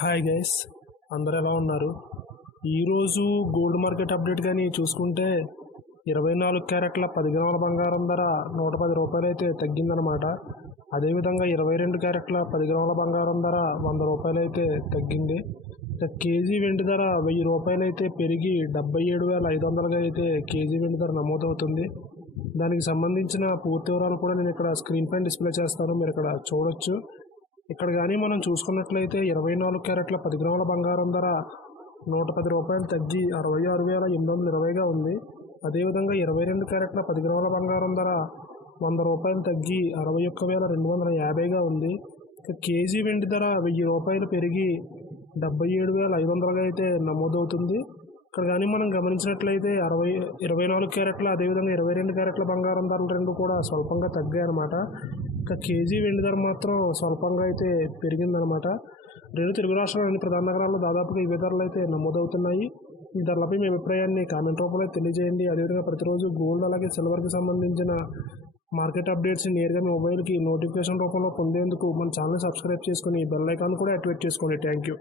Hi guys, అందరు ఎలా ఉన్నారు? ఈరోజు గోల్డ్ మార్కెట్ అప్డేట్ కానీ చూసుకుంటే 24 క్యారెట్ల 10 గ్రాముల బంగారం ధర 110 రూపాయలు అయితే తగ్గిందనమాట. అదేవిధంగా 22 క్యారెట్ల 10 గ్రాముల బంగారం ధర 100 రూపాయలు అయితే తగ్గింది. కేజీ వెండి ధర 1000 రూపాయలు అయితే పెరిగి 77,500గా అయితే కేజీ వెండి ధర నమోదవుతుంది. దానికి సంబంధించిన పూర్తి వివరాలు కూడా నేను ఇక్కడ స్క్రీన్ పైన డిస్ప్లే చేస్తాను, మీరు ఇక్కడ చూడొచ్చు. ఇక్కడ కానీ మనం చూసుకున్నట్లయితే 24 క్యారెట్ల 10 గ్రాముల బంగారం ధర 110 రూపాయలు తగ్గి 66,820గా ఉంది. అదేవిధంగా 22 క్యారెట్ల 10 గ్రాముల బంగారం ధర 100 రూపాయలు తగ్గి 61,250గా ఉంది. కేజీ వెండి ధర 1000 రూపాయలు పెరిగి 77,500గా అయితే నమోదవుతుంది. ఇక్కడ కానీ మనం గమనించినట్లయితే 24 క్యారెట్ల అదేవిధంగా 22 క్యారెట్ల బంగారం ధరలు రెండు కూడా స్వల్పంగా తగ్గాయి అన్నమాట. కేజీ వెండి ధర మాత్రం స్వల్పంగా అయితే పెరిగిందనమాట. రెండు తెలుగు రాష్ట్రాల అన్ని ప్రధాన నగరాల్లో దాదాపుగా ఇవే ధరలు అయితే నమోదవుతున్నాయి. ఈ ధరలపై మీ అభిప్రాయాన్ని కామెంట్ రూపంలో తెలియజేయండి. అదేవిధంగా ప్రతిరోజు గోల్డ్ అలాగే సిల్వర్కి సంబంధించిన మార్కెట్ అప్డేట్స్ నేరుగా మీ మొబైల్కి నోటిఫికేషన్ రూపంలో పొందేందుకు మన ఛానల్ సబ్స్క్రైబ్ చేసుకుని బెల్ ఐకాన్ కూడా యాక్టివేట్ చేసుకోండి. Thank you.